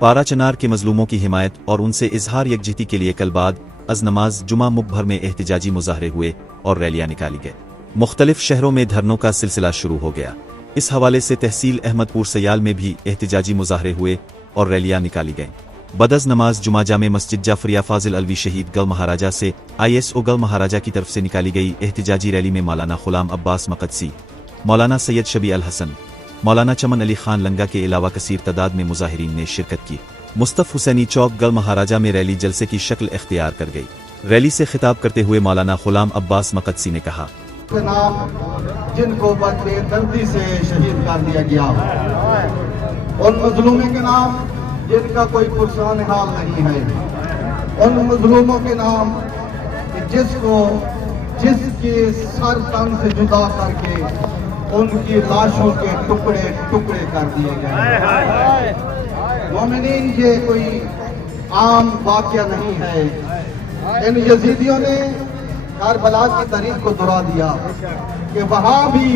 पारा चनार के मजलूमों की हिमायत और उनसे इजहार यकजहती के लिए कल बाद अज नमाज जुमा मुल्क भर में एहतजाजी मुजाहरे हुए और रैलियां निकाली गई। मुख्तलिफ शहरों में धरनों का सिलसिला शुरू हो गया। इस हवाले से तहसील अहमदपुर सयाल में भी एहतजाजी मुजाहरे हुए और रैलियां निकाली गईं। बदज नमाज जुमा जामे मस्जिद जाफरिया फाजिल अलवी शहीद गल महाराजा से ISO गल महाराजा की तरफ से निकाली गई एहतजाजी रैली में मौलाना गुलाम अब्बास मकदसी, मौलाना सैयद शबी अल हसन, मौलाना चमन अली खान लंगा के अलावा कसीर तादाद में मुजाहिरीन ने शिरकत की। मुस्तफ हुसैनी चौक गल महाराजा में रैली जलसे की शक्ल इख्तियार कर गई। रैली से खिताब करते हुए मौलाना गुलाम अब्बास मकदसी ने कहा, जिनको बेदर्दी से शहीद कर दिया गया, उन मजलूमों के नाम जिनका कोई पुरसान हाल नहीं है, उन मजलूमों के नाम जिसके सर तन से जुदा करके उनकी लाशों के टुकड़े टुकड़े कर दिए गए। मोमिनीन, ये कोई आम वाक़या नहीं है। इन यजीदियों ने करबला की तारीख को दोहरा दिया कि वहां भी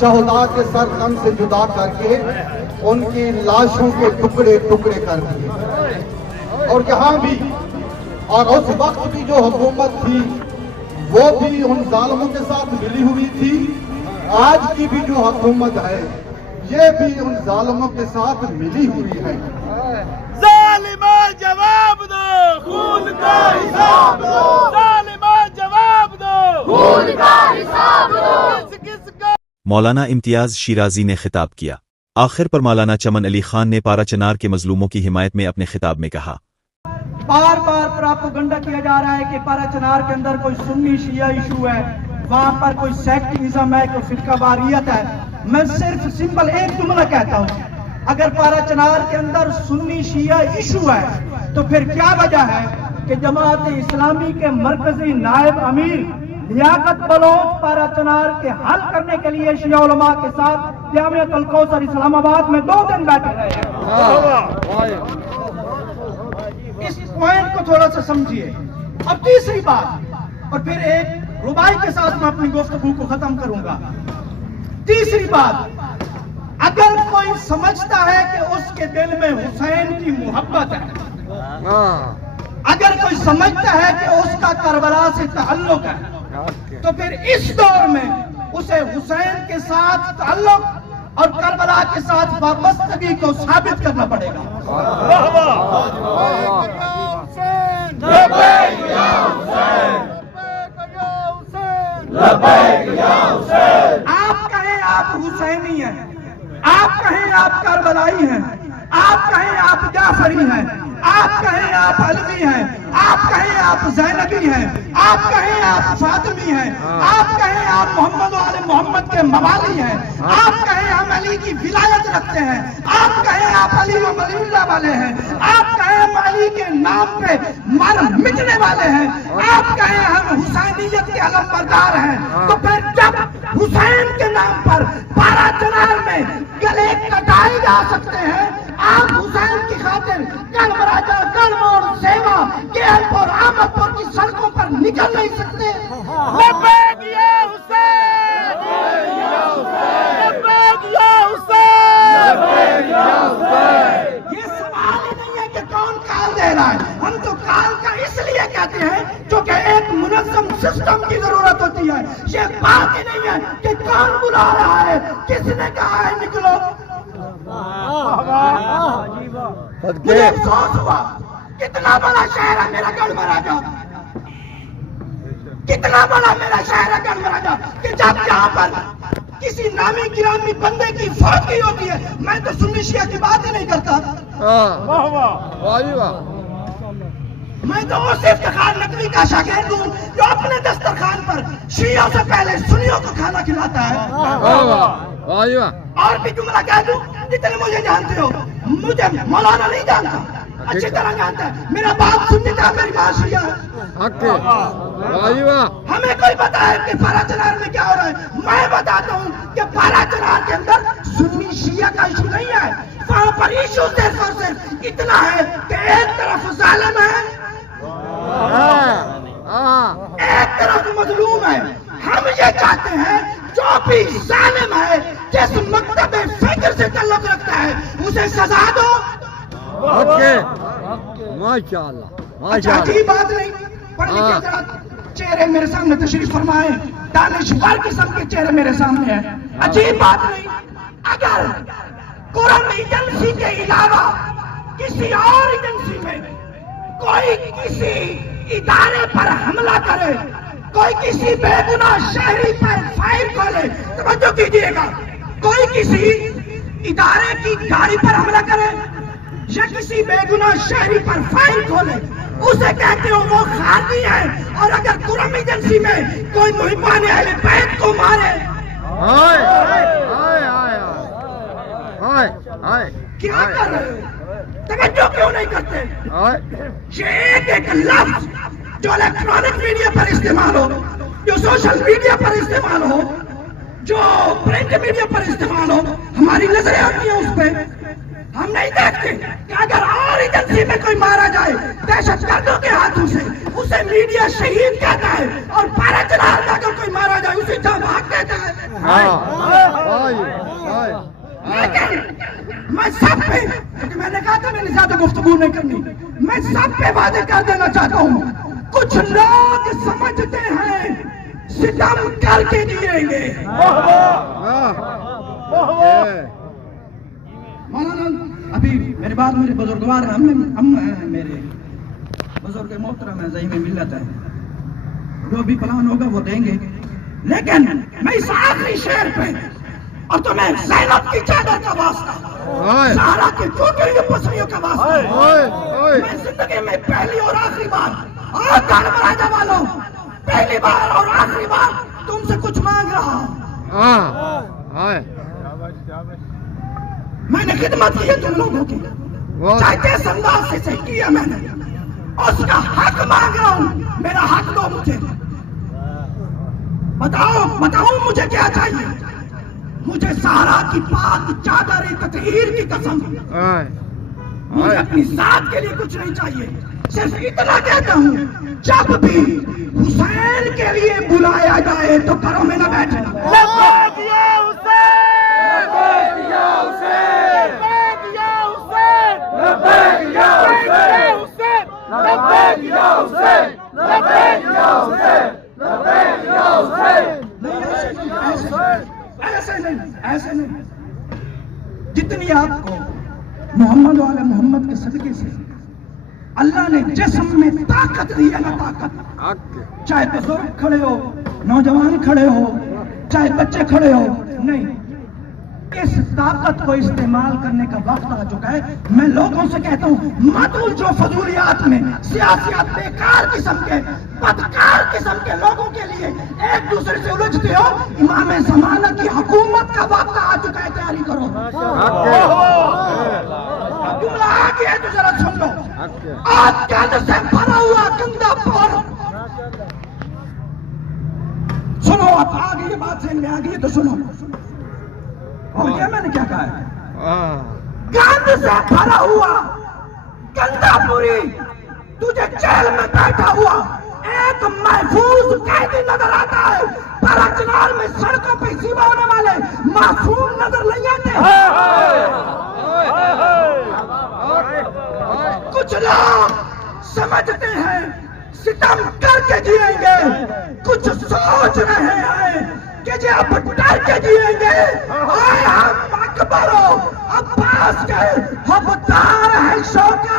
शहदा के सर तन से जुदा करके उनकी लाशों के टुकड़े टुकड़े कर दिए। और यहाँ भी और उस वक्त भी जो हुकूमत थी वो भी उन जालिमों के साथ मिली हुई थी। आज की भी जो हुकूमत है ये भी उन जालिमों के साथ मिली हुई है। जालिमा जवाब दो, खून का हिसाब दो। जालिमा जवाब दो, खून का हिसाब दो। किसका? मौलाना इम्तियाज शिराजी ने खिताब किया। आखिर पर मौलाना चमन अली खान ने पारा चनार के मजलूमों की हिमायत में अपने खिताब में कहा, बार बार प्रोपेगेंडा किया जा रहा है कि पारा चनार के अंदर कोई सुन्नी शिया इशू है, वहां पर कोई सेक्टरिज्म है, कोई फिरकावारियत है। मैं सिर्फ सिंपल एक जुमला कहता हूं, अगर पारा चनार के अंदर सुन्नी शिया इशू है तो फिर क्या वजह है कि जमात इस्लामी के मरकजी नायब अमीर लियाकत बलोच पारा चनार के हल करने के लिए शिया उलमा के साथ जामिअतुल कौसर इस्लामाबाद में 2 दिन बैठे रहे। इस पॉइंट को थोड़ा सा समझिए। अब तीसरी बात, और फिर एक रुबाई के साथ मैं अपनी गुफ्तगू को खत्म करूंगा। तीसरी बात, अगर कोई समझता है कि उसके दिल में हुसैन की मोहब्बत है, अगर कोई समझता है कि उसका करबला से ताल्लुक है, तो फिर इस दौर में उसे हुसैन के साथ ताल्लुक और करबला के साथ वाबस्तगी को साबित करना पड़ेगा। आप कहें आप हुसैनी हैं, आप कहें आप करबलाई हैं, आप कहें आप जाफरी हैं, आप कहें आप अलवी हैं, आप कहें आप ज़ैनबी हैं, आप कहें आप फातिमी हैं, आप कहें आप मोहम्मद वाले मोहम्मद के मवाली हैं, आप कहें हम अली की विलायत रखते हैं, आप कहें आप अली व वलीउल्लाह वाले हैं, आप कहें हम अली के नाम पे मर मिटने वाले हैं, आप कहें हम हुसैनियत के अलमबरदार हैं, तो फिर जब हुसैन के नाम पर पारा चनार में गले कटाए जा सकते हैं, आप हुसैन की खातिर कल मराजा गढ़मोड़ सेवा केहलपुर अहमदपुर की सड़कों पर निकल नहीं सकते। लब्बैक या हुसैन, लब्बैक या हुसैन, लब्बैक या हुसैन। ये सवाल ही नहीं है कि कौन काल दे रहा है, हम तो काल का इसलिए कहते हैं क्योंकि एक मुनज़्ज़म सिस्टम की जरूरत होती है। ये बात ही नहीं है कि कौन बुला रहा है, किसने कहा है निकलो। मुझे अफसोस हुआ, कितना बड़ा शहर है मेरा गढ़ महाराजा, कितना बड़ा मेरा शहर है गढ़ महाराजा, कि जब यहाँ पर किसी नामी गिरामी बंदे की फौतगी होती है, मैं तो सुन्नी शिया की बात ही नहीं करता। मैं तो उस इफ्तिखार नकवी का शागिर्द हूँ जो अपने दस्तरखान पर शियों से पहले सुन्नियों को खाना खिलाता है। और भी जुमला कह दूं, जितने मुझे जानते हो, मुझे मौलाना नहीं जानता, अच्छी तरह जानता है। मेरा बाप सुन्नी था, मेरी माँ शिया है। हमें कोई बताए कि पारा चनार में क्या हो रहा है। मैं बताता हूँ कि पारा चनार के अंदर सुन्नी शिया का इशू नहीं है, वहां पर इशू सिर्फ और सिर्फ इतना है कि एक तरफ जालिम है, एक तरफ मजलूम है। हम ये चाहते हैं जो भी जालिम है, जिस मकतब फिक्र से ताल्लुक रखता है, उसे सजा दो अच्छा अजीब बात नहीं, पढ़ लिखे हजरात चेहरे मेरे सामने तशरीफ फरमाए, दानिशवर किस्म के चेहरे मेरे सामने हैं। अजीब बात नहीं, अगर कुरान एजेंसी के अलावा किसी और एजेंसी में कोई किसी इदारे पर हमला करे, कोई किसी बेगुनाह शहरी पर फायर खोले, तवज्जो कीजिएगा, कोई किसी इदारे की गाड़ी पर हमला करे या किसी बेगुनाह शहरी पर फायर खोले, उसे कहते हो वो खारजी है। और अगर कुरान एजेंसी में कोई मुहिबान अहले बैत को मारे, क्या कर रहे हो? तवज्जो क्यों नहीं करते? ये एक एक लफ्ज जो इलेक्ट्रॉनिक मीडिया पर इस्तेमाल हो, जो सोशल मीडिया पर इस्तेमाल हो, जो प्रिंट मीडिया पर इस्तेमाल हो, हमारी नजरें आती हैं उस पर। हम नहीं देखते कि अगर और एजेंसी में कोई मारा जाए दहशतगर्दों के हाथों से, उसे मीडिया शहीद कहता है, और पारा चलार में अगर कोई मारा जाए उसे जवाब कहता है। लेकिन मैं सब पे, क्योंकि मैंने कहा था मैंने ज्यादा गुफ्तगू नहीं करनी, मैं सब पे वादे कर देना चाहता हूँ, कुछ लोग समझते हैं सितम करके जिएंगे। मौलाना अभी मेरे बाद मेरे बुजुर्गवार मेरे बुजुर्ग मोहतरम है, ज़हीम मिल्लत है, जो भी प्लान होगा वो देंगे। लेकिन मैं इस आखिरी शेर पे, और तुम्हें ज़ैनब की चादर का वास्ता, सहारा की टूटी हुई पसलियों का वास्ता, मैं जिंदगी में पहली और आखिरी बार, और गणराजा वालों, पहली बार और आखिरी बार तुमसे कुछ मांग रहा हूं। मैंने खिदमत की है तुम लोगों की, चाहे किस अंदाज से किया मैंने, उसका हक मांग रहा हूं, मेरा हक दो मुझे। बताओ मुझे क्या चाहिए? मुझे सहारा की पाक चादर ततहीर की कसम, मुझे अपनी जात के लिए कुछ नहीं चाहिए, सिर्फ इतना कहता हूँ, जब भी हुसैन के लिए बुलाया जाए तो घरों में न बैठना। ऐसे नहीं, जितनी आपको मोहम्मद वाले मोहम्मद के सदके से अल्लाह ने जिस्म में ताकत दी है ना, ताकत, चाहे बुजुर्ग खड़े हो, नौजवान खड़े हो, चाहे बच्चे खड़े हो, नहीं, इस ताकत को इस्तेमाल करने का वक्त आ चुका है। मैं लोगों से कहता हूँ, मत उलझो फजूलियात में, सियासियात बेकार किस्म के, बदकार किस्म के लोगों के लिए एक दूसरे से उलझते हो। इमाम ज़माना की हुकूमत का वक्त आ चुका है, तैयारी करो। जुमला आ गया है तो जरा सुन लो। आज गंद से भरा हुआ गंदा पौर, सुनो, आप आ गई बात से में आ गई तो सुनो। और क्या मैंने क्या कहा है? गंद से भरा हुआ गंदा पूरी, तुझे जेल में बैठा हुआ एक महफूज कैदी नजर आता है, पर अजनार में सड़कों पे जीवा होने वाले मासूम नजर नहीं आते। कुछ लोग समझते हैं सितम करके जिएंगे, कुछ सोच रहे हैं कि जो अब डर के जिएंगे। हम अकबर अब्बास के हवदार हैं, शौकत